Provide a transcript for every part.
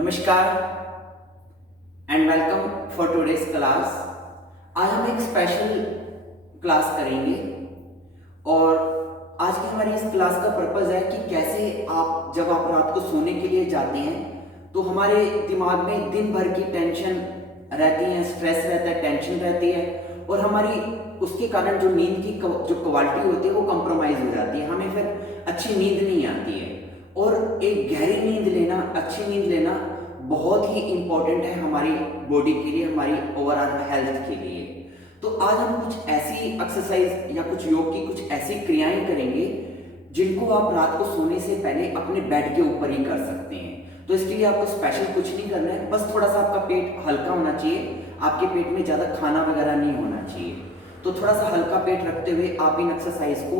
नमस्कार and welcome for today's class. आज हम एक स्पेशल क्लास करेंगे और आज की हमारी इस क्लास का पर्पस है कि कैसे आप जब आप रात को सोने के लिए जाते हैं तो हमारे दिमाग में दिन भर की टेंशन रहती है, स्ट्रेस रहता है, टेंशन रहती है और हमारी उसके कारण जो नींद की जो क्वालिटी होती है वो कंप्रोमाइज हो जाती है। हमें फिर अच्छी नींद नहीं आती है और एक गहरी नींद लेना, अच्छी नींद लेना बहुत ही इंपॉर्टेंट है हमारी बॉडी के लिए, हमारी ओवरऑल हेल्थ के लिए। तो आज हम कुछ ऐसी एक्सरसाइज या कुछ योग की कुछ ऐसी क्रियाएं करेंगे जिनको आप रात को सोने से पहले अपने बेड के ऊपर ही कर सकते हैं। तो इसके लिए आपको स्पेशल कुछ नहीं करना है, बस थोड़ा सा आपका पेट हल्का होना चाहिए, आपके पेट में ज्यादा खाना वगैरह नहीं होना चाहिए। तो थोड़ा सा हल्का पेट रखते हुए आप इन एक्सरसाइज को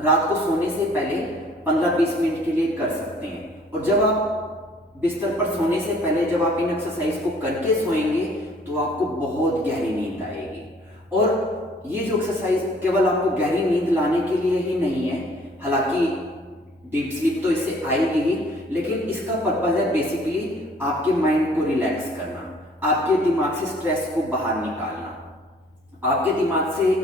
रात को सोने से पहले 15-20 मिनट के लिए कर सकते हैं। और जब आप बिस्तर पर सोने से पहले जब आप इन एक्सरसाइज को करके सोएंगे तो आपको बहुत गहरी नींद आएगी। और ये जो एक्सरसाइज केवल आपको गहरी नींद लाने के लिए ही नहीं है, हालांकि डीप स्लीप तो इससे आएगी ही, लेकिन इसका पर्पज है बेसिकली आपके माइंड को रिलैक्स करना, आपके दिमाग से स्ट्रेस को बाहर निकालना, आपके दिमाग से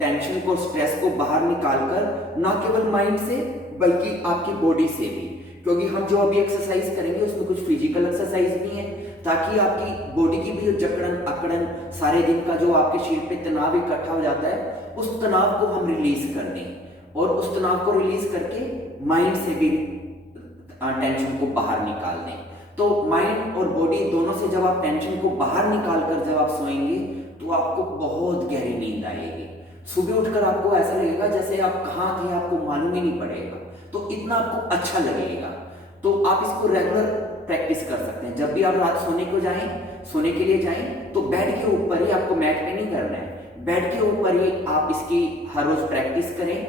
टेंशन को, स्ट्रेस को बाहर निकालकर ना केवल माइंड से बल्कि आपकी बॉडी से भी, क्योंकि हम जो अभी एक्सरसाइज करेंगे उसमें कुछ फिजिकल एक्सरसाइज भी है ताकि आपकी बॉडी की भी जकड़न अकड़न, सारे दिन का जो आपके शरीर पे तनाव इकट्ठा हो जाता है उस तनाव को हम रिलीज कर दें और उस तनाव को रिलीज करके माइंड से भी टेंशन को बाहर निकाल दें। तो माइंड और बॉडी दोनों से जब आप टेंशन को बाहर निकाल कर जब आप सोएंगे तो आपको बहुत गहरी नींद आएगी। सुबह उठकर आपको ऐसा लगेगा जैसे आप कहाँ थे आपको मालूम ही नहीं पड़ेगा, तो इतना आपको अच्छा लगेगा। तो आप इसको रेगुलर प्रैक्टिस कर सकते हैं। जब भी आप रात सोने को जाएं, सोने के लिए जाएं तो बेड के ऊपर ही, आपको मैट पे नहीं करना है, बेड के ऊपर ही आप इसकी हर रोज प्रैक्टिस करें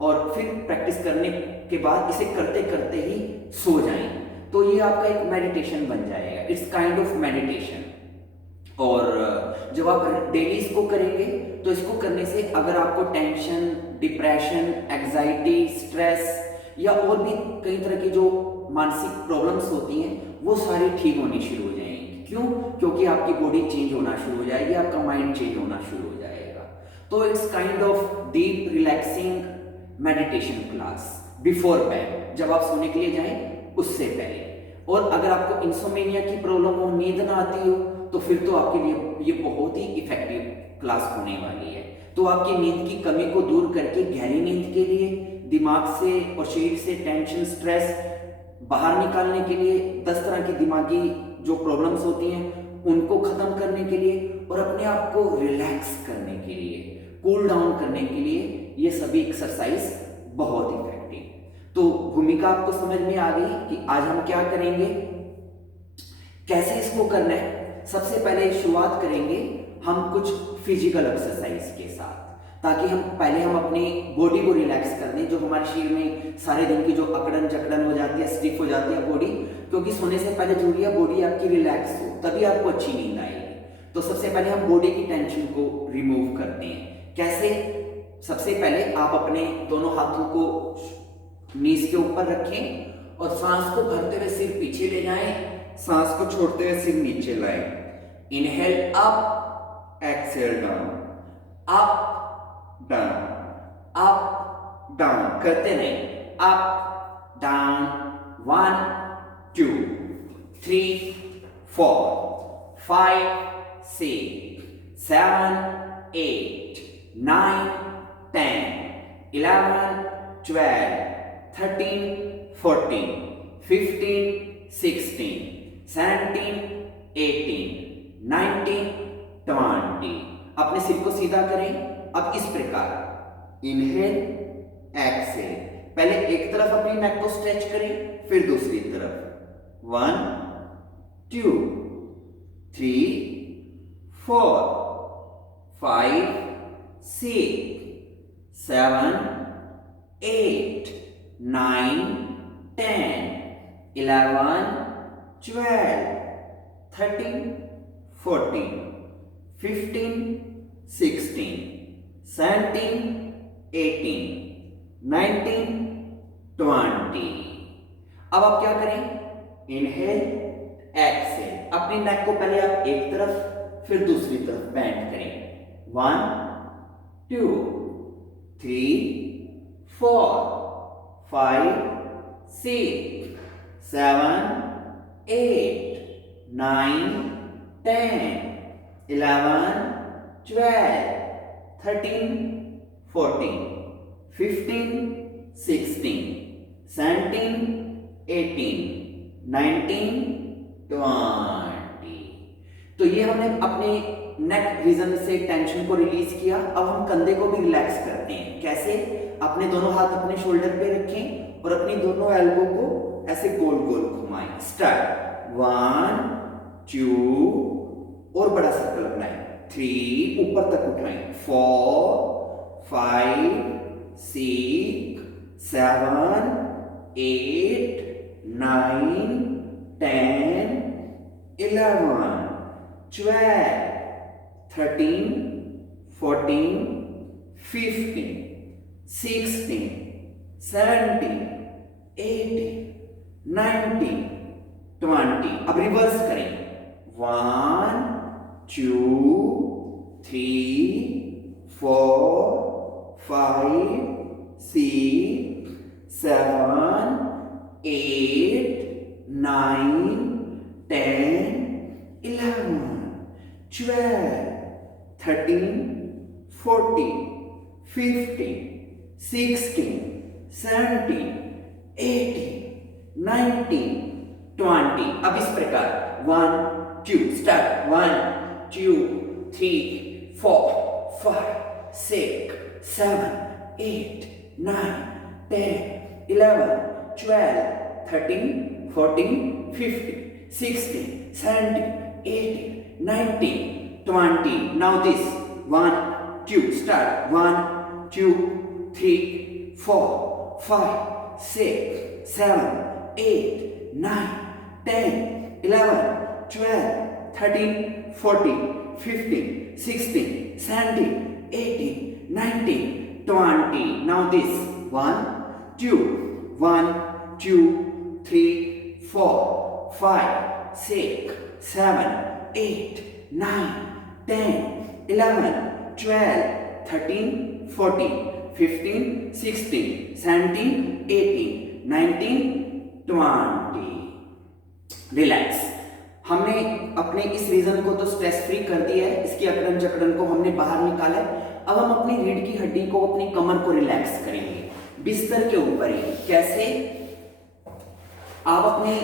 और फिर प्रैक्टिस करने के बाद इसे करते करते ही सो जाएं। तो ये आपका एक मेडिटेशन बन जाएगा, इट्स काइंड ऑफ मेडिटेशन। और जब आप डेली इसको करेंगे तो इसको करने से अगर आपको टेंशन, डिप्रेशन, एंजाइटी, स्ट्रेस या और भी कई तरह की जो मानसिक प्रॉब्लम्स होती हैं वो सारी ठीक होनी शुरू हो जाएंगी। क्यों? क्योंकि आपकी बॉडी चेंज होना शुरू हो जाएगी, आपका माइंड चेंज होना शुरू हो जाएगा। तो it's kind of deep relaxing meditation class before bed, जब आप सोने के लिए जाएं उससे पहले। और अगर आपको इंसोमेनिया की प्रॉब्लम हो, नींद ना आती हो, तो फिर तो आपके लिए ये बहुत ही इफेक्टिव क्लास होने वाली है। तो आपकी नींद की कमी को दूर करके गहरी नींद के लिए, दिमाग से और शरीर से टेंशन, स्ट्रेस बाहर निकालने के लिए, 10 तरह की दिमागी जो प्रॉब्लम्स होती हैं उनको खत्म करने के लिए और अपने आप को रिलैक्स करने के लिए, कूल डाउन करने के लिए ये सभी एक्सरसाइज बहुत इफेक्टिव। तो भूमिका आपको समझ में आ गई कि आज हम क्या करेंगे, कैसे इसको करना है। सबसे पहले शुरुआत करेंगे हम कुछ फिजिकल एक्सरसाइज के साथ, ताकि हम अपनी बॉडी को रिलैक्स कर दें, जो हमारे शरीर में सारे दिन की जो अकड़न जकड़न हो जाती है, स्टिफ हो जाती है बॉडी, क्योंकि सोने से पहले जरूरी है बॉडी आपकी रिलैक्स हो, तभी आपको अच्छी नींद आएगी। तो सबसे पहले हम बॉडी की टेंशन को रिमूव करते हैं। कैसे? सबसे पहले आप अपने दोनों हाथों को नीज के ऊपर रखें और सांस को भरते हुए सिर पीछे ले जाएं, सांस को छोड़ते हुए सिर नीचे लाएं। Inhale up, exhale down, up down, up down करते रहें। Up down, 1 2 3 4 5 6 7 8 9 10 11 12 13 14 15 16 17 18 19 20। अपने सिर को सीधा करें। अब इस प्रकार इनहेल, एक्सहेल, पहले एक तरफ अपनी नेक को स्ट्रेच करें, फिर दूसरी तरफ। 1 2 3 4 5 6 7 8 9 10 11 12 13 14 15 16 17 18 19 20। अब आप क्या करें? Inhale, exhale. अपनी नेक को पहले आप एक तरफ फिर दूसरी तरफ बेंड करें। 1 2 3 4 5 6 7 8 9 10 11 12 13 14 15 16 17 18 19 20। तो ये हमने अपने नेक रीजन से टेंशन को रिलीज किया। अब हम कंधे को भी रिलैक्स करते हैं। कैसे? अपने दोनों हाथ अपने शोल्डर पे रखें और अपनी दोनों एल्बो को ऐसे गोल गोल घुमाएं। स्टार्ट 1 2 और बड़ा सर्कल बनाएं। 3 ऊपर तक उठाएं। 4 5 6 7 8 9 10 11 12 13 14 15 16 17 18 19 20। अब रिवर्स करें। 1 2 3 4 5 6 7 8 9 10 11 12 13 14 15 16 17 18 19 20। अब इस प्रकार 1 2 start 1 2 3 4 5 6 7 8 9 10 11 12 13 14 15 16 17 18 19 20। Now this 1 2 start 1 2 3 4 5 6 7 8 9 10 11 12 13 14 15 16 17 18 19 20। Now this 1 2 1 2 3 4 5 6 7 8 9 10 11 12 13 14 15 16 17 18 19 20। Relax. हमने अपने इस रीजन को तो स्ट्रेस फ्री कर दिया है। इसकी अकड़न जकड़न को हमने बाहर निकाला है। अब हम अपनी रीढ़ की हड्डी को, अपनी कमर को रिलैक्स करेंगे बिस्तर के ऊपर ही। कैसे? आप अपने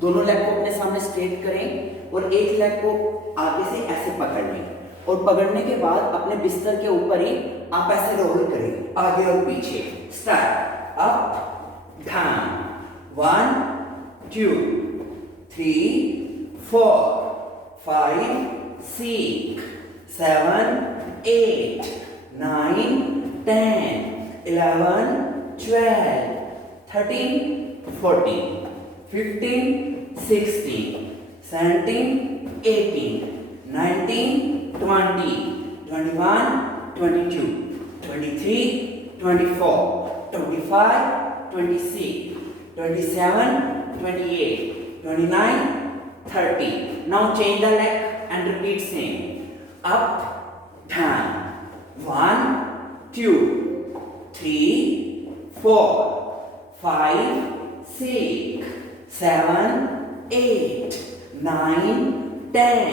दोनों लेग को अपने सामने स्ट्रेट करें और एक लेग को आगे से ऐसे पकड़ लें और पकड़ने के बाद अपने बिस्तर के ऊपर ही आप ऐसे रोल करें आगे और पीछे। Start up down 1 2 3 4 5 6 7 8 9 10 11 12 13 14 15 16 17 18 19 20 21 22 23 24 25 26 27 28 29 30। Now change the leg and repeat same. Up down 1 2 3 4 5 6 7 8 9 10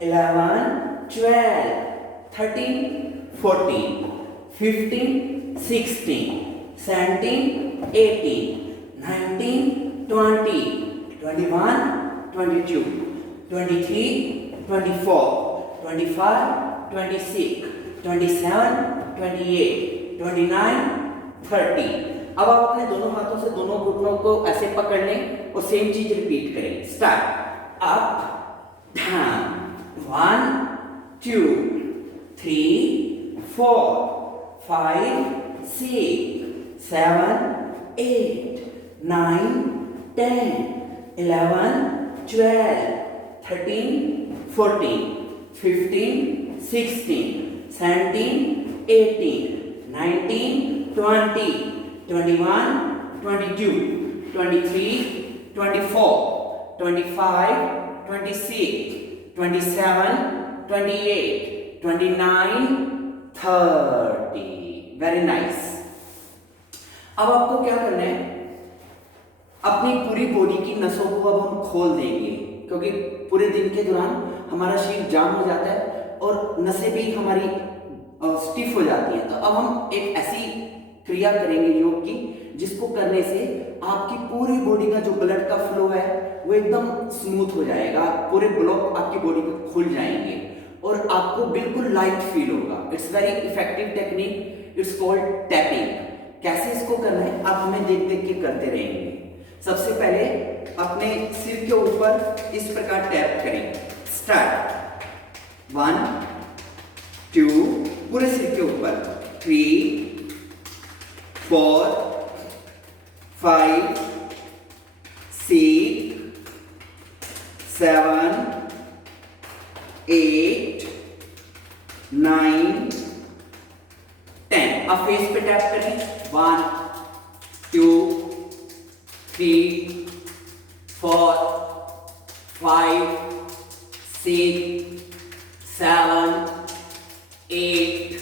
11 12 13 14 15 16 17 18 19 20 21 22 23 24 25 26 27 28 29 30। अब आप अपने दोनों हाथों से दोनों घुटनों को ऐसे पकड़ लें और सेम चीज रिपीट करें। Start up down 1 2 3 4 5 6 7 8 9 10 11 12 13 14 15 16 17 18 19 20 21 22 23 24 25, 26, 27, 28, 29, 30. Very nice. अब आपको क्या करना है, अपनी पूरी बॉडी की नसों को अब हम खोल देंगे, क्योंकि पूरे दिन के दौरान हमारा शरीर जाम हो जाता है और नसें भी हमारी स्टिफ हो जाती हैं. तो अब हम एक ऐसी क्रिया करेंगे योग की, जिसको करने से आपकी पूरी बॉडी का जो ब्लड का फ्लो है वो एकदम स्मूथ हो जाएगा. पूरे ब्लॉक आपकी बॉडी के खुल जाएंगे और आपको बिल्कुल लाइट फील होगा. It's very effective technique. It's called tapping. कैसे इसको करना है आप हमें देख देख के करते रहेंगे. सबसे पहले अपने सिर के ऊपर इस प्रकार टैप करें. स्टार्ट. 1 2, पूरे सिर के ऊपर. 3 4 5 6 7 8 9 10. अब फेस पे टैप करें. 1 2 3 4 5 6 7 8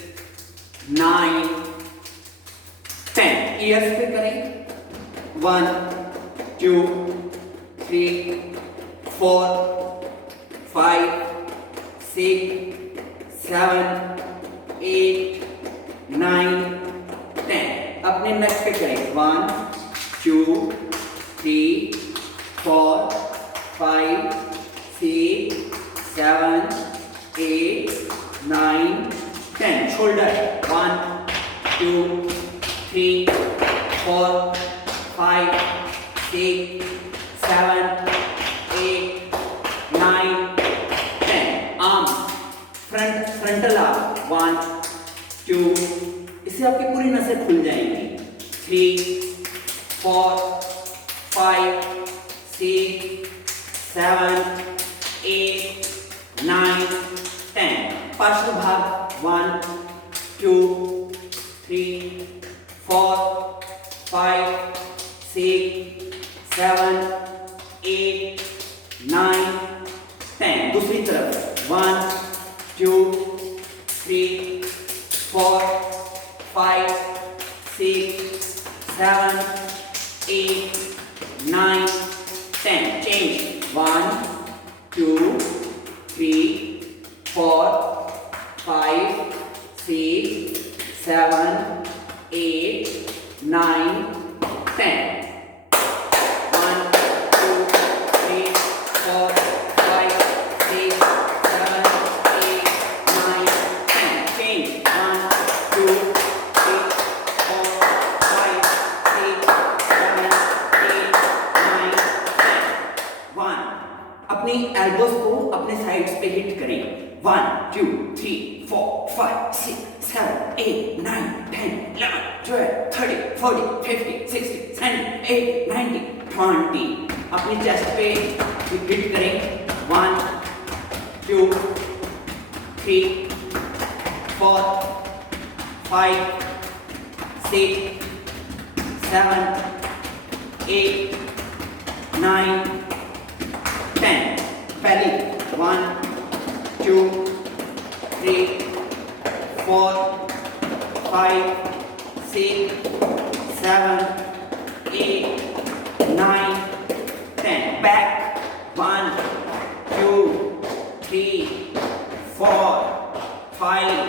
9 10. ईयर्स पे करें. 1 2 3 4 5 6 7 8 9 10. अपने नेक पे करें. 1 2 3 4 5 6 7 8 9 10. शोल्डर. 1 2 3 4 5 6 7 8 9 10. आर्म. Frontal arm. 1 2. इससे आपकी पूरी नसें खुल जाएंगी. 3 4 5 6 7 8 9 10. पार्श्व भाग. 1 2 3 4 5 6 7 8 9 10. दूसरी तरफ. 1 2 3 4 5 6 7 8 9 10. Change. 1 2 3 4 5 6 7 8 9 10. 1 2 3 4 5 6 7 8 9 10. Change. 1 2 3 4 5 6 7 8 9 10. 1. अपनी एल्बोस को अपने साइड्स पे हिट करें. 1 2 3 4 5 6 7 8 9 10 11 12 13 14 15 16 17 18 19 20. अपनी चेस्ट पे हिट करें. 1 2 3 4 5 6 7 8 9 10. Belly. 1 2 3 4 5 6 7 8 9 10. Back. 1 2 3 4 5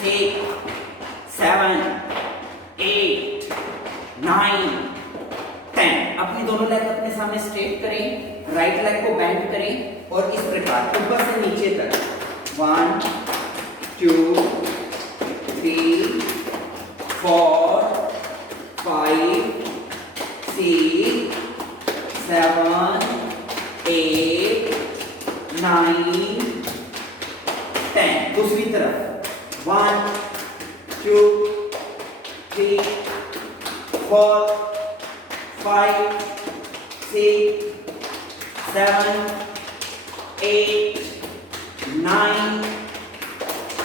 6 7 8 9 10. अपनी दोनों लेग अपने सामने स्ट्रेट करें. राइट लेग को बेंड करें और इस प्रकार ऊपर से नीचे तक. 1 2 3 4 5 6 7 8 9 10. दूसरी तरफ. 1 2 3 4 5 6 7 8 9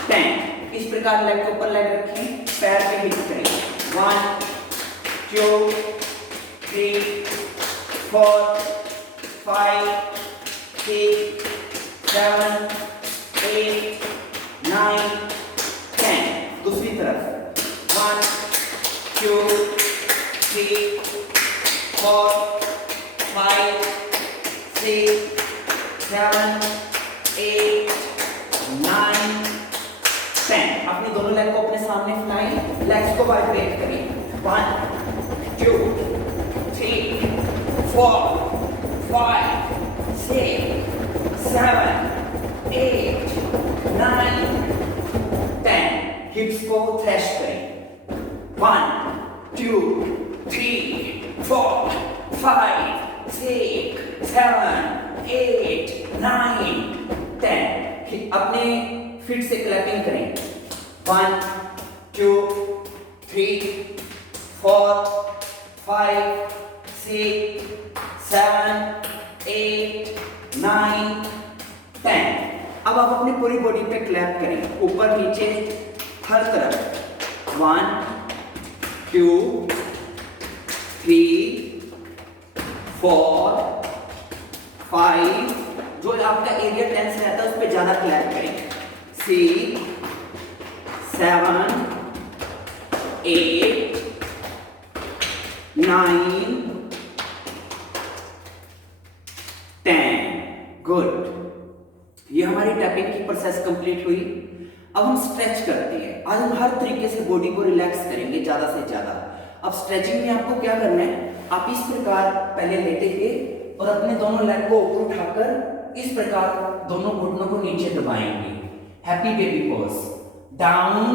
10. इस प्रकार लेग के ऊपर लेग रखें. पैर पे हिट करें. 1 2 3 4 5 6 7 8 9 10 दूसरी तरफ 1 2 3 4 5 6 7 8 9 10 अपनी दोनों लेग को अपने सामने फैलाएं, लेग्स को वाइब्रेट करें 1 2 3 4 5 6 7 8 9 10 हिप्स को थ्रैश करें 1 2 3 4 5 6 7 8 9 10 अपने फिट से क्लैपिंग करें 1 2 3 4 5 6 7 8 9 10 अब आप अपनी पूरी बॉडी पे क्लैप करें, ऊपर नीचे हर तरफ 1 2 3 4 5 जो आपका एरिया टेंस रहता है उस पर ज्यादा क्लैप करें 6 7 8 9 10 गुड। ये हमारी टैपिंग की प्रोसेस कंप्लीट हुई। अब हम स्ट्रेच करते हैं। आज हम हर तरीके से बॉडी को रिलैक्स करेंगे ज्यादा से ज्यादा। अब स्ट्रेचिंग में आपको क्या करना है, आप इस प्रकार पहले लेटेंगे और अपने दोनों लेग को ऊपर उठाकर इस प्रकार दोनों घुटनों को नीचे दबाएंगे, हैप्पी बेबी पोज, डाउन,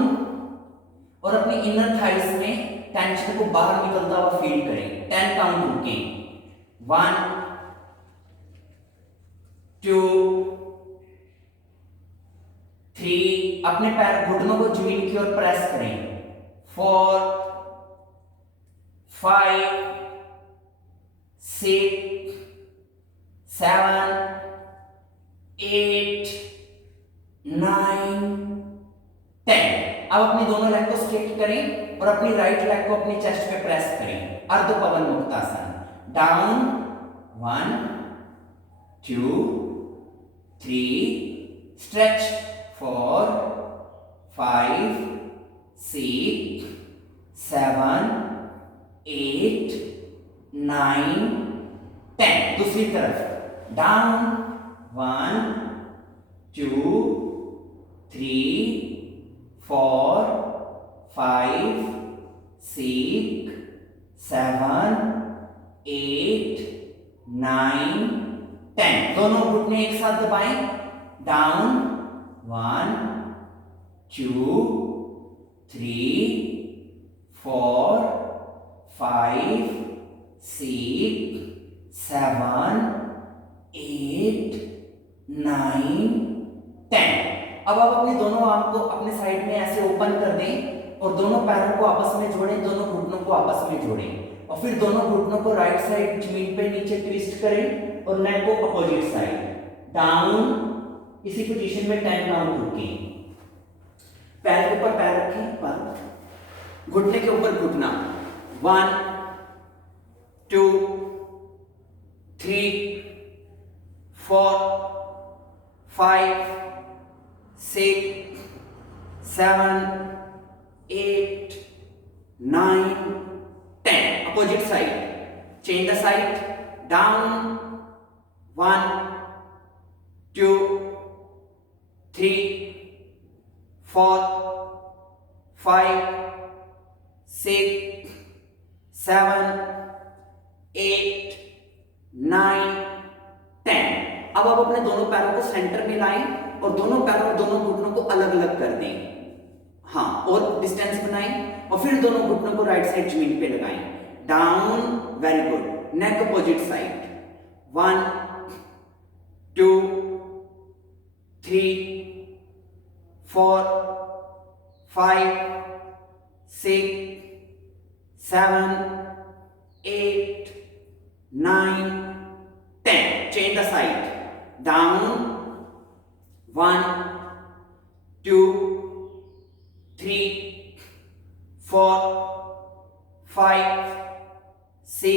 और अपनी इनर थाइस में टेंशन को बाहर निकलता हुआ फील करें। 10 काउंट रुकें, 1 2 3, अपने पैर घुटनों को जमीन की ओर प्रेस करें, 4 5 6 7 8 9 10। अब अपनी दोनों लेग को स्ट्रेट करें और अपनी राइट लेग को अपनी चेस्ट पे प्रेस करें, अर्ध पवन मुक्तासन, डाउन, 1 2 3, स्ट्रेच 4 5 6 7 8 9 10। दूसरी तरफ, डाउन, 1 2 3 4 5 6 7 8 9 10। दोनों घुटने एक साथ दबाएं, डाउन, 1 2 3 4 5 6 7 8 9 10। अब आप अपने दोनों आर्म को अपने साइड में ऐसे ओपन कर दें और दोनों पैरों को आपस में जोड़ें, दोनों घुटनों को आपस में जोड़ें और फिर दोनों घुटनों को राइट साइड जमीन पे नीचे ट्विस्ट करें और नेक को अपोजिट साइड, डाउन, इसी पोजीशन में 10 काउंट रुकें। पैर के ऊपर पैर रखें, पर घुटने के ऊपर घुटना, 1 2 3 4 5 6 7 8 9 10। Opposite side, change the side, down, 1 2 3 4 5 6 7 8 9 10। अब आप अपने दोनों पैरों को सेंटर में लाएं और दोनों पैरों दोनों घुटनों को अलग अलग कर दें, हाँ, और डिस्टेंस बनाएं और फिर दोनों घुटनों को राइट साइड जमीन पे लगाएं, down, very good, neck opposite side, 1 2 3 4 5 6 7 8 9 10। Change the side, down, 1 2 3 4 5 6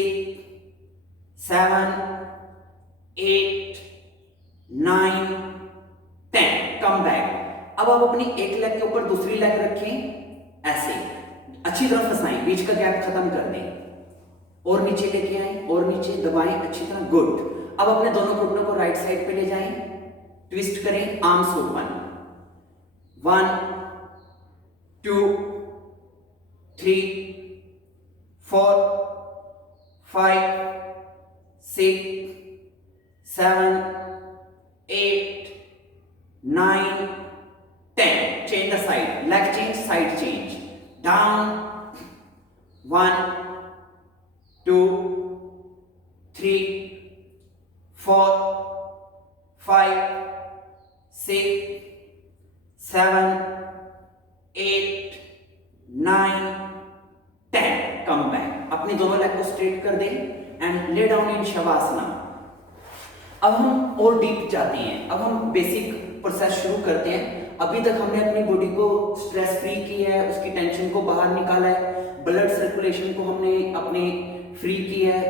7 8 9 10 come back. अब आप अपनी एक लेग के ऊपर दूसरी लेग रखें, ऐसे अच्छी तरह फंसाएं, बीच का गैप खत्म कर दें और नीचे लेके आए और नीचे दबाएं अच्छी तरह, गुड। अब अपने दोनों घुटनों को राइट साइड पे ले जाएं, ट्विस्ट करें, arms open, 1 2 3 4 5 6 7 8 9 10 change the side, leg change, side change, down, 1 2 3 4 5 6 7 8 9 10 come back. अपनी दोनों लेग को स्ट्रेट कर दें एंड ले डाउन इन शवासना। अब हम और डीप जाते हैं, अब हम बेसिक प्रोसेस शुरू करते हैं। अभी तक हमने अपनी बॉडी को स्ट्रेस फ्री किया है, उसकी टेंशन को बाहर निकाला है, ब्लड सर्कुलेशन को हमने अपने फ्री किया है,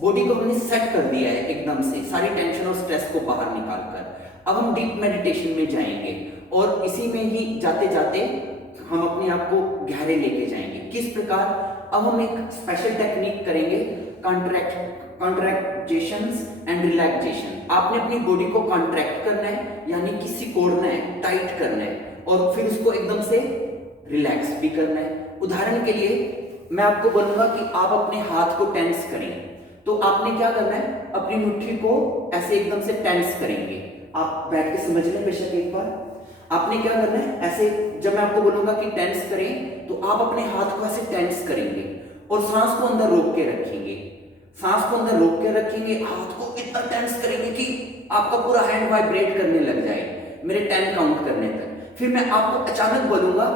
बॉडी को हमने सेट कर दिया है एकदम से, सारी टेंशन और स्ट्रेस को बाहर निकाल कर। अब हम डीप मेडिटेशन में जाएंगे और इसी में ही जाते जाते हम अपने आप को गहरे लेके जाएंगे। किस प्रकार? अब हम एक स्पेशल टेक्निक करेंगे, कॉन्ट्रैक्जेशंस एंड रिलैक्सेशन। आपने अपनी बॉडी को कॉन्ट्रैक्ट करना है, यानी कि सिकोड़ना है, टाइट करना है, और फिर उसको एकदम से रिलैक्स भी करना है। उदाहरण के लिए मैं आपको बोलूंगा कि आप अपने हाथ को टेंस करें, तो आपने क्या करना है, अपनी मुट्ठी को ऐसे एकदम से टेंस करेंगे। आप बैठ के समझ लें बेशक एक बार। आपने क्या करना है, ऐसे जब मैं आपको बोलूंगा कि टेंस करें, तो आप अपने हाथ को ऐसे टेंस करेंगे और सांस को अंदर रोक के रखेंगे, सांस को अंदर रोक के रखेंगे, हाथ को इतना टेंस करेंगे कि आपका पूरा हैंड वाइब्रेट करने लग जाए मेरे 10 काउंट करने तक। फिर मैं आपको अचानक बोलूंगा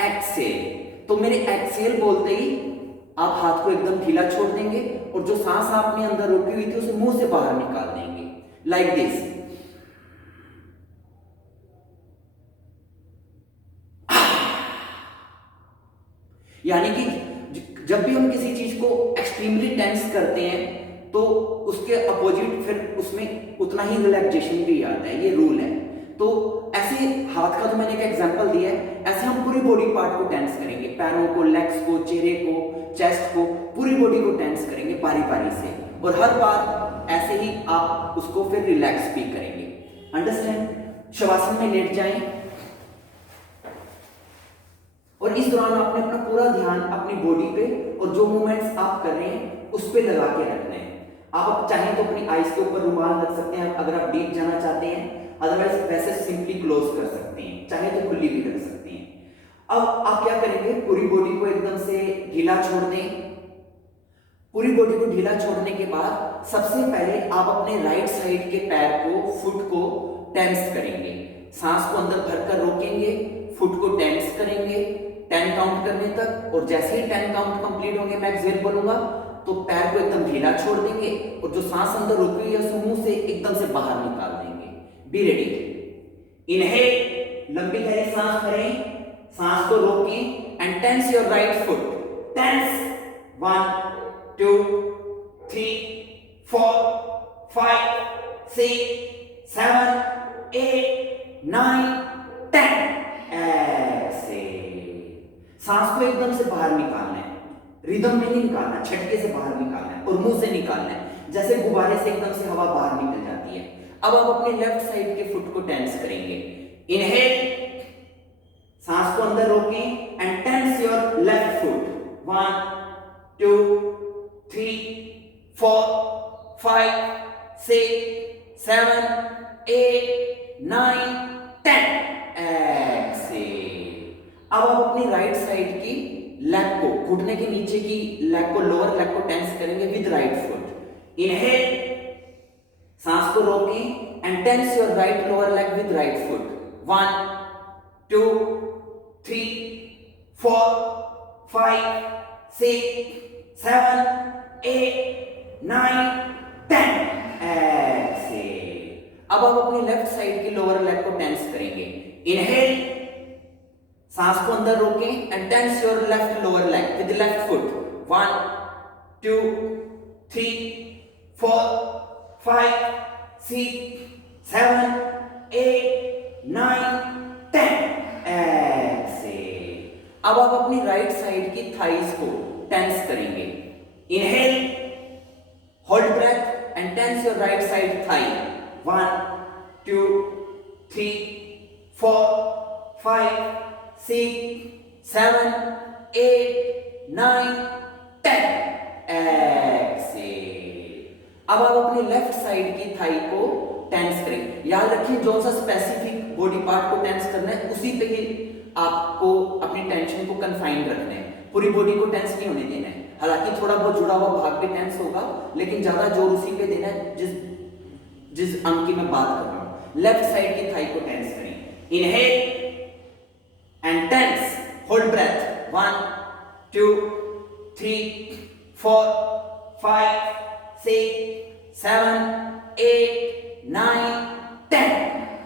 एक्सेल, तो मेरे एक्सेल बोलते ही आप हाथ को एकदम ढीला छोड़ देंगे और जो सांस आपने अंदर रोकी हुई थी उसे मुंह से बाहर निकाल देंगे, लाइक दिस। यानी कि जब भी हम किसी चीज को एक्सट्रीमली टेंस करते हैं तो उसके अपोजिट फिर उसमें उतना ही रिलैक्सेशन भी आता है, ये रूल है। तो ऐसे हाथ का तो मैंने एक एग्जांपल दिया है, ऐसे हम पूरी बॉडी पार्ट को टेंस करेंगे, पैरों को, लेग्स को, चेहरे को, चेस्ट को, पूरी बॉडी को टेंस करेंगे बारी बारी से, और हर बार ऐसे ही आप उसको फिर रिलैक्स भी करेंगे। अंडरस्टैंड? शवासन में लेट जाएं और इस दौरान आपने अपना पूरा ध्यान अपनी बॉडी पे और जो मूवमेंट्स आप कर रहे हैं उस पे लगा के रखने हैं। आप चाहें तो अपनी आईज के ऊपर रुमाल रख सकते हैं अगर आप डीप जाना चाहते हैं, अदरवाइज वैसे सिंपली क्लोज कर सकते हैं, चाहे तो खुली भी रख सकते हैं। अब आप क्या करेंगे, पूरी बॉडी को एकदम से ढीला छोड़ दें। पूरी बॉडी को ढीला छोड़ने के बाद सबसे पहले आप अपने राइट साइड के पैर को, फुट को टेंस करेंगे, सांस को अंदर भरकर रोकेंगे, फुट को टेंस करेंगे 10 काउंट करने तक, और जैसे ही 10 काउंट कंप्लीट होंगे मैं एक्सेल बोलूंगा तो पैर को एकदम ढीला छोड़ देंगे और जो सांस अंदर रोकी हुई है उसे मुंह से एकदम से बाहर निकाल देंगे। Be ready. इनहेल, लंबी गहरी सांस भरें, सांस को रोकें and tense your right foot, tense, 1 2 3 4 5 6 7 8 9 10। सांस को एकदम से बाहर निकालना है, रिदम में नहीं निकालना, झटके से बाहर निकालना है और मुंह से निकालना है, जैसे गुब्बारे से एकदम से हवा बाहर निकल जाती है। अब आप अपने लेफ्ट साइड के फुट को टेंस करेंगे। इनहेल, सांस को अंदर रोकें and tense your left foot, 1 2 3 4 5 6 7 8 9 10। अब आप अपनी राइट साइड की लेग को, घुटने के नीचे की लेग को, लोअर लेग को टेंस करेंगे विद राइट फुट। इनहेल, सांस को रोकें and tense your right lower leg with right foot, 1 2 3 4 5 6 7 8 9 10। अब आप अपनी लेफ्ट साइड की लोअर लेग को टेंस करेंगे। इनहेल, सांस को अंदर रोकें and tense your left lower leg with left foot, 1 2 3 4 5 6 7 8 9 10 exhale. अब आप अपनी राइट साइड की थाइज को टेंस करेंगे। Inhale, hold breath and tense your right side thigh. 1 2 3 4 5 6 7 8 9 10 exhale. अब आप अपनी लेफ्ट साइड की थाई को टेंस करें। याद रखिए जो सा स्पेसिफिक बॉडी पार्ट को टेंस करना है उसी पे ही आपको अपनी टेंशन को कन्फाइंड रखना है, पूरी बॉडी को टेंस नहीं होने देना है। हालांकि थोड़ा बहुत जुड़ा हुआ भाग भी टेंस होगा, लेकिन ज्यादा जोर उसी पे देना है जिस अंग की मैं बात कर रहा हूं। लेफ्ट साइड की थाई को टेंस करें। Inhale and tense, hold breath. 1 2 3 4 5 6 7 8 9 10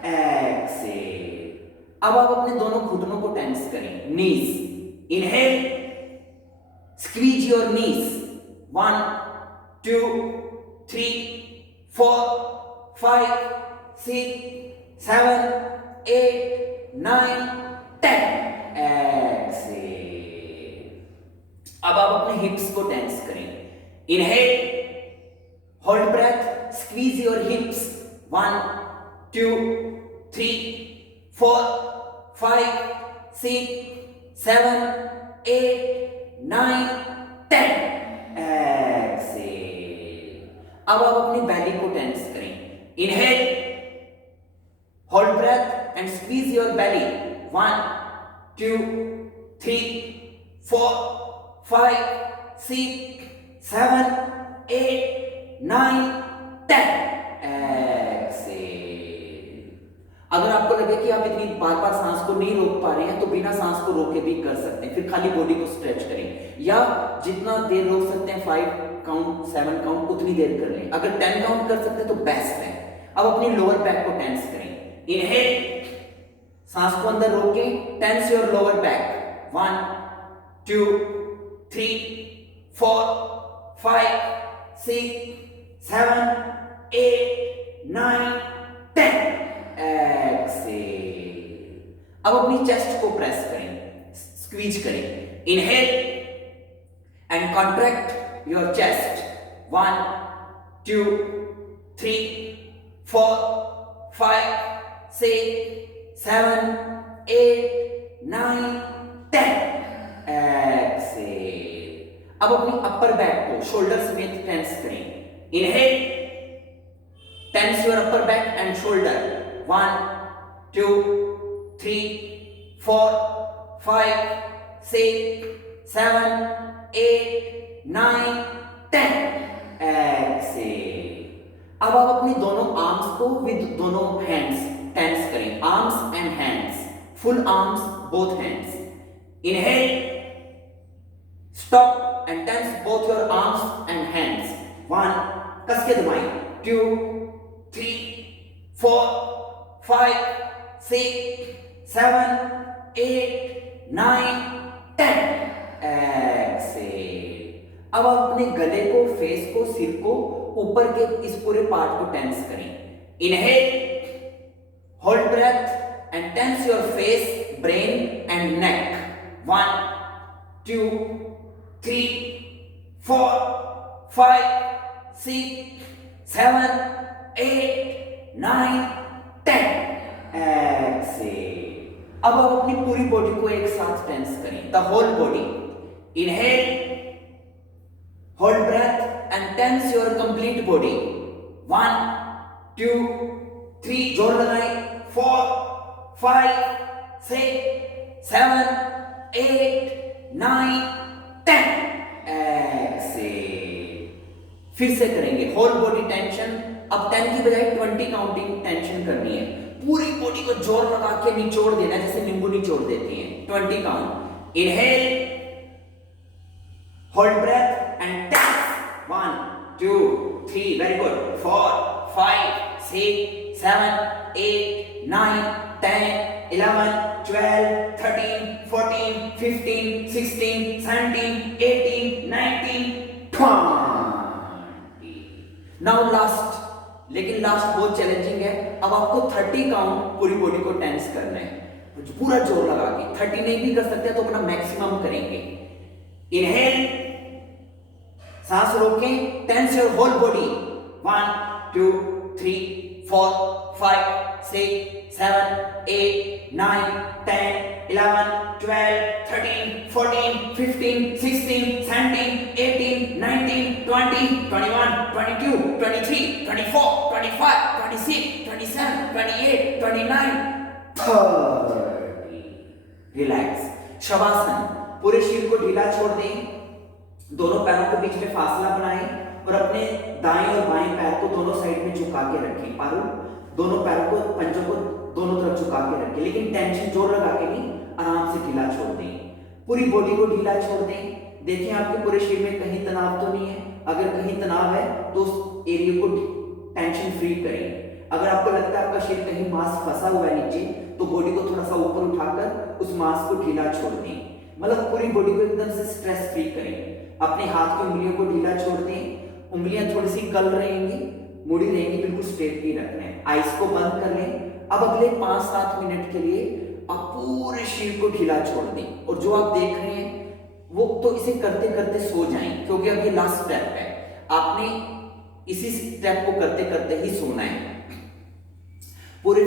exhale. अब आप अपने दोनों घुटनों को टेंस करें। नीज, inhale, squeeze your knees. 1 2 3 4 5 6 7 8 9 10 exhale. अब आप अपने हिप्स को टेंस करें। Inhale, hold breath, squeeze your hips. 1 2 3 4 5 6 7 8 9 10 exhale. अब आप अपनी बैली को टेंस करें। Inhale, hold breath and squeeze your belly. 1 2 3 4 5 6 7 8 9 10 Excel. अगर आपको लगे कि आप इतनी बार बार सांस को नहीं रोक पा रहे हैं तो बिना सांस को रोके भी कर सकते हैं। फिर खाली बॉडी को स्ट्रेच करें, या जितना देर रोक सकते हैं 5 काउंट 7 काउंट उतनी देर कर लें। अगर 10 काउंट कर सकते हैं तो बेस्ट है। अब अपनी लोअर बैक को टेंस करें। इनहेल, सांस को अंदर रोक के tense your lower back. 1 2 3 4 5 6 7 8 9 10 exhale. अब अपनी चेस्ट को प्रेस करें, स्क्वीज करें। Inhale and contract your chest. 1 2 3 4 5 6 7 8 9 10 exhale. अब अपनी अपर बैक को शोल्डर समेत टेंस करें। Inhale, tense your upper back and shoulder. 1 2 3 4 5 6 7 8 9 10 exhale. अब आप अपनी दोनों आर्म्स को विद दोनों हैंड्स टेंस करें। Arms and hands, full arms, both hands. Inhale, stop and tense both your arms and hands. 1, कस के दबाएं। 2 3 4 5 6 7 8 9 10 एक्सेल। अब आप अपने गले को, फेस को, सिर को, ऊपर के इस पूरे पार्ट को टेंस करें। Inhale, hold breath and tense your face, brain and neck. 1 2 3 4 5 6 7 8 9 10 exhale. अब आप अपनी पूरी बॉडी को एक साथ टेंस करें, the whole body. Inhale, hold breath and tense your complete body. 1 2 3, जोर लगाएं। 4 5 6 7 8 9 10 एक्सेल। फिर से करेंगे होल बॉडी टेंशन। अब 10 की बजाय 20 काउंटिंग टेंशन करनी है। पूरी बॉडी को जोर लगा के निचोड़ देना है, जैसे नींबू निचोड़ देते हैं। 20 count. Inhale, hold breath and tense. 1 2 3, very good. 4 5 6 7 8 9 10 11 12 13 14 15 16 17 18 19 20. Now लेकिन लास्ट बहुत चैलेंजिंग है। अब आपको 30 काउंट पूरी बॉडी को टेंस करना है, पूरा जोर लगा के। 30 नहीं भी कर सकते तो अपना मैक्सिमम करेंगे। इनहेल, सांस रोकें, tense your whole body. 1 2 3 4 5 6 7 8 9 10 11 12 13 14 15 16 17 18 19 20 21 22 23 24 25 26 27 28 29 30। Relax. Shavasana, पूरे शरीर को ढीला छोड़ दें, दोनों पैरों के बीच में फासला बनाएं और अपने दाएं और बाएं पैर को दोनों साइड में झुका के रखें। पारुल, दोनों पैरों को, पंजों को दोनों तरफ झुका के रखें, लेकिन टेंशन जोर लगा के नहीं, आराम से ढीला छोड़ दें। पूरी बॉडी को ढीला छोड़ दें। देखिए आपके पूरे शरीर में कहीं तनाव तो नहीं है। अगर कहीं तनाव है तो उस एरिया को टेंशन फ्री करें। अगर आपको लगता है आपका शरीर कहीं मांस फंसा हुआ है नीचे, तो बॉडी को थोड़ा सा ऊपर उठाकर उस मांस को ढीला छोड़ दें। मतलब पूरी बॉडी को एकदम से स्ट्रेस फ्री करें। अपने हाथ की उंगलियों को ढीला छोड़ दें। उंगलियां थोड़ी सी कल रहेंगी, मुड़ी रहेंगी, बिल्कुल स्ट्रेट नहीं रखना है। आईज को बंद कर लें। अब अगले 5-7 मिनट के लिए आप पूरे शरीर को ढीला छोड़ दें। और जो आप देख रहे हैं वो तो इसे करते करते सो जाएं, क्योंकि अब ये लास्ट स्टेप है। आपने इसी स्टेप को करते करते ही सोना है। पूरे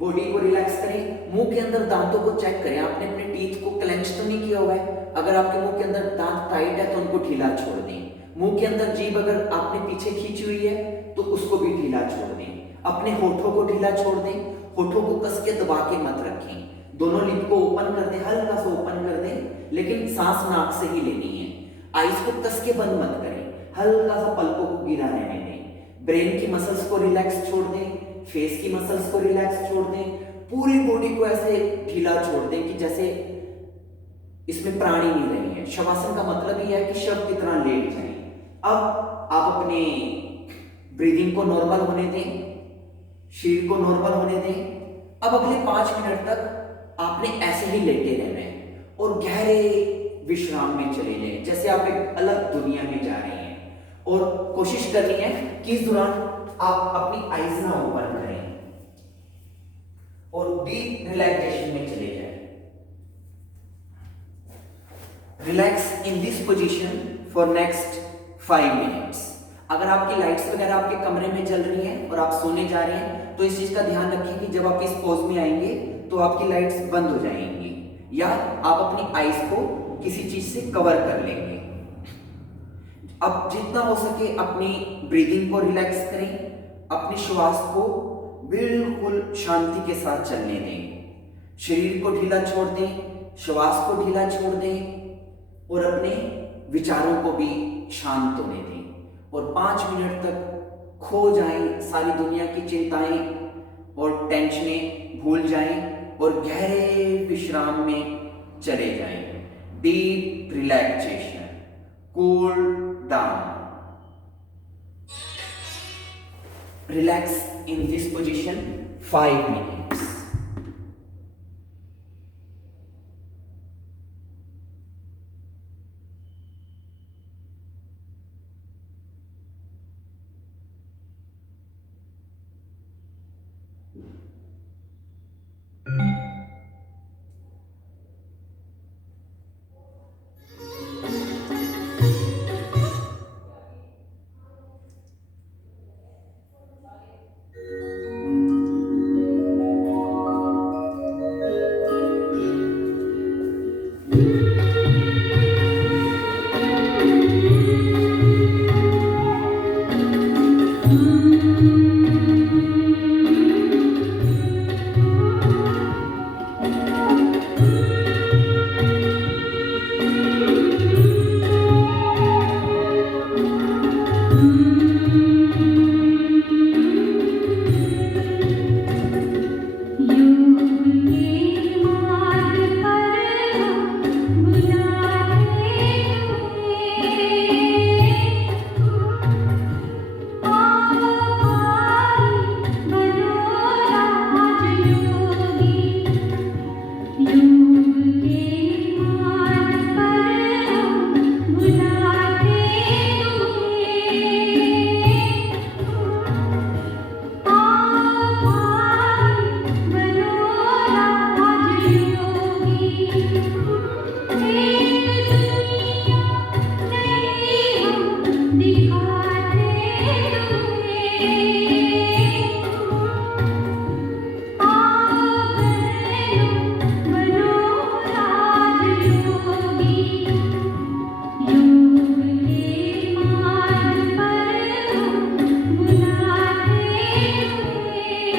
बॉडी को रिलैक्स करें। मुंह के अंदर दांतों को चेक करें, आपने अपने टीथ को क्लेंच तो नहीं किया हुआ है। अगर आपके मुंह के अंदर दांत टाइट है तो उनको ढीला छोड़ दें। मुंह के अंदर जीभ अगर आपने पीछे खींची हुई है तो उसको भी ढीला छोड़ दें। अपने होठों को ढीला छोड़ दें। होठों को कस के दबा के मत रखें। दोनों लिप को ओपन कर दें, हल्का सा ओपन कर दें, लेकिन सांस नाक से ही लेनी है। आईज को कस के बंद मत करें, हल्का सा पलकों को गिरा रहने दें। ब्रेन की मसल्स को रिलैक्स छोड़ दें, फेस की मसल्स को रिलैक्स छोड़ दें। पूरी बॉडी को ऐसे ढीला छोड़ दें कि जैसे इसमें प्राणी नहीं रही है। शवासन का मतलब यह है कि शव की तरह लेट जाएं। अब आप अपने ब्रीदिंग को नॉर्मल होने दें, शरीर को नॉर्मल होने दें। अब अगले 5 मिनट तक आपने ऐसे ही लेटे रहना है और गहरे विश्राम में चले जाएं, जैसे आप एक अलग दुनिया में जा रहे हैं। और कोशिश करनी है कि इस दौरान आप अपनी आईज ना ओपन करें और डीप रिलैक्सेशन में चले जाएं। Relax in this position for next 5 minutes. अगर आपकी लाइट्स वगैरह आपके कमरे में जल रही हैं और आप सोने जा रहे हैं तो इस चीज का ध्यान रखें कि जब आप इस पोज में आएंगे तो आपकी लाइट्स बंद हो जाएंगी या आप अपनी आईज को किसी चीज से कवर कर लेंगे। अब जितना हो सके अपनी ब्रीदिंग को रिलैक्स करें, अपने श्वास को बिल्कुल शांति के साथ चलने दें। शरीर को ढीला छोड़ दें, श्वास को ढीला छोड़ दें और अपने विचारों को भी शांत होने दें। और 5 मिनट तक खो जाएं, सारी दुनिया की चिंताएं और टेंशनें भूल जाएं और गहरे विश्राम में चले जाएं। Deep relaxation, cool down. Relax in this position 5 minutes. दिखाते तुम्हें मनोराज योगी योग के मार्ग पर बुलाते तुम्हें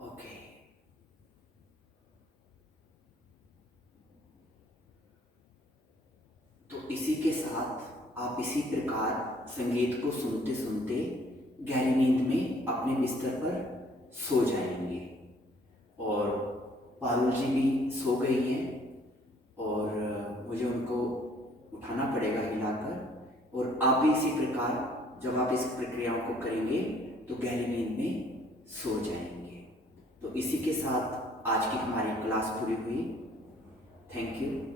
ओके, तो इसी के साथ आप इसी प्रकार संगीत को सुनते सुनते गहरी नींद में अपने बिस्तर पर सो जाएंगे। और पारुल जी भी सो गई हैं और मुझे उनको उठाना पड़ेगा हिलाकर। और आप भी इसी प्रकार जब आप इस प्रक्रियाओं को करेंगे तो गहरी नींद में सो जाएंगे। तो इसी के साथ आज की हमारी क्लास पूरी हुई। Thank you.